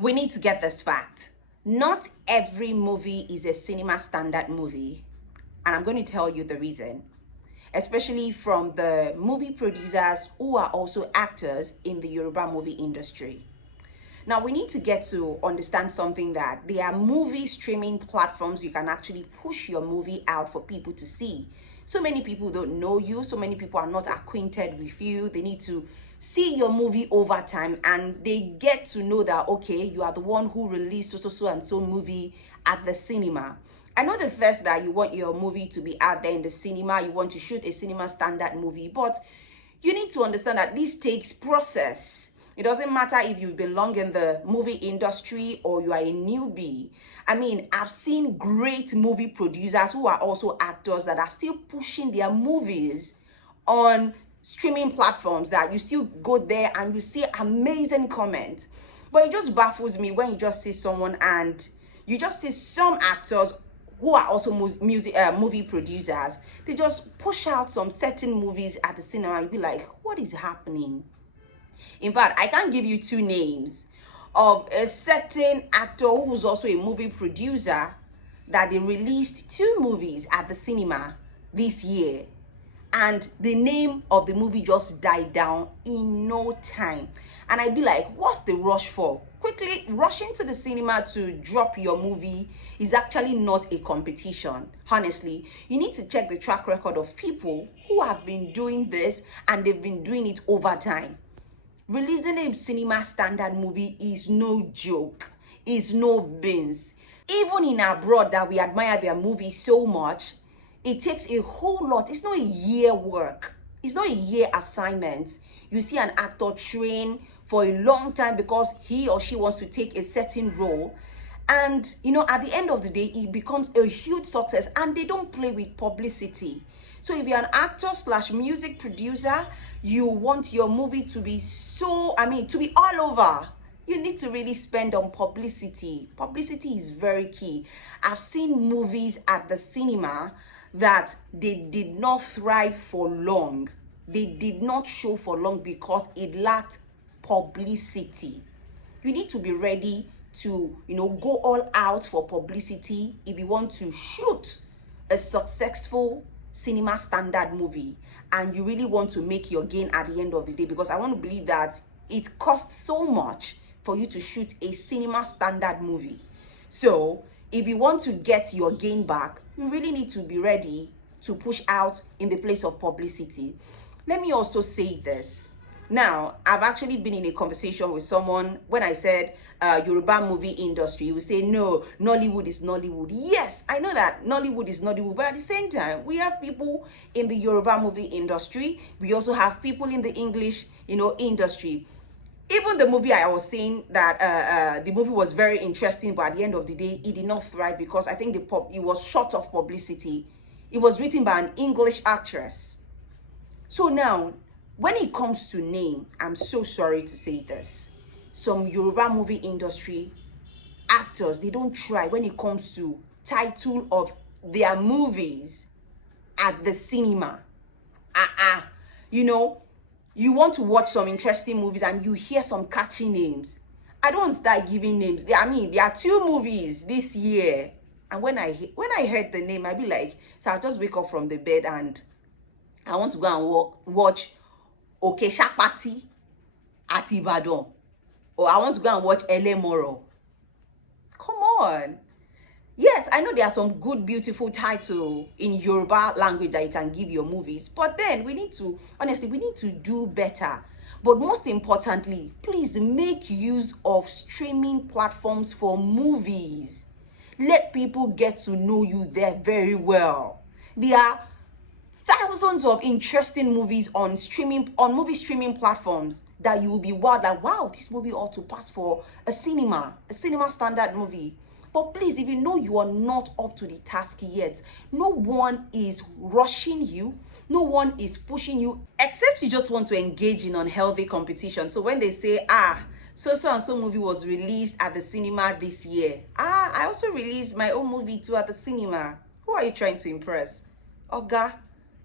We need to get this fact. Not every movie is a cinema standard movie. And I'm going to tell you the reason. Especially from the movie producers who are also actors in the Yoruba movie industry. Now, we need to get to understand something, that there are movie streaming platforms you can actually push your movie out for people to see. So many people don't know you, so many people are not acquainted with you. They need to see your movie over time, and they get to know that, okay, you are the one who released so and so movie at the cinema. I know the first that you want your movie to be out there in the cinema, you want to shoot a cinema standard movie, but you need to understand that this takes process. It doesn't matter if you've been long in the movie industry or you are a newbie. I mean, I've seen great movie producers who are also actors that are still pushing their movies on streaming platforms, that you still go there and you see amazing comments. But it just baffles me when you just see someone and you just see some actors who are also movie producers. They just push out some certain movies at the cinema and be like, what is happening? In fact, I can give you two names of a certain actor who's also a movie producer that they released two movies at the cinema this year, and the name of the movie just died down in no time. And I'd be like, what's the rush for? Quickly rushing to the cinema to drop your movie is actually not a competition. Honestly, you need to check the track record of people who have been doing this, and they've been doing it over time. Releasing a cinema standard movie is no joke, is no beans. Even in abroad that we admire their movies so much, it takes a whole lot. It's not a year work. It's not a year assignment. You see an actor train for a long time because he or she wants to take a certain role. And, at the end of the day, it becomes a huge success, and they don't play with publicity. So if you're an actor slash music producer, you want your movie to be to be all over, you need to really spend on publicity. Publicity is very key. I've seen movies at the cinema that they did not thrive for long. They did not show for long because it lacked publicity. You need to be ready to, go all out for publicity if you want to shoot a successful cinema standard movie and you really want to make your gain at the end of the day, because I want to believe that it costs so much for you to shoot a cinema standard movie. So if you want to get your gain back, you really need to be ready to push out in the place of publicity. Let me also say this. Now, I've actually been in a conversation with someone. When I said Yoruba movie industry, he would say, no, Nollywood is Nollywood. Yes, I know that Nollywood is Nollywood, but at the same time, we have people in the Yoruba movie industry. We also have people in the English, industry. Even the movie I was saying that the movie was very interesting, but at the end of the day, it did not thrive because I think it was short of publicity. It was written by an English actress. So now, when it comes to name, I'm so sorry to say this. Some Yoruba movie industry actors, they don't try when it comes to title of their movies at the cinema. You want to watch some interesting movies and you hear some catchy names. I don't start giving names. There are two movies this year. And when I heard the name, I'd be like, so I'll just wake up from the bed and I want to go and watch Okeshapati at Ibadan. Or I want to go and watch Elemoro. Come on. Yes, I know there are some good, beautiful titles in Yoruba language that you can give your movies. But then we need to do better. But most importantly, please make use of streaming platforms for movies. Let people get to know you there very well. There are thousands of interesting movies on movie streaming platforms that you will be wow, this movie ought to pass for a cinema standard movie. But please, if you know you are not up to the task yet, no one is rushing you, no one is pushing you, except you just want to engage in unhealthy competition. So when they say, so and so movie was released at the cinema this year, I also released my own movie too at the cinema. Who are you trying to impress? Oga,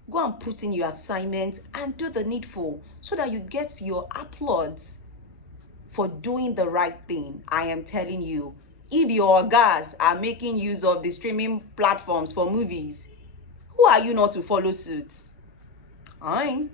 go and put in your assignment and do the needful so that you get your applauds for doing the right thing. I am telling you, if your guys are making use of the streaming platforms for movies, who are you not to follow suit? Aye.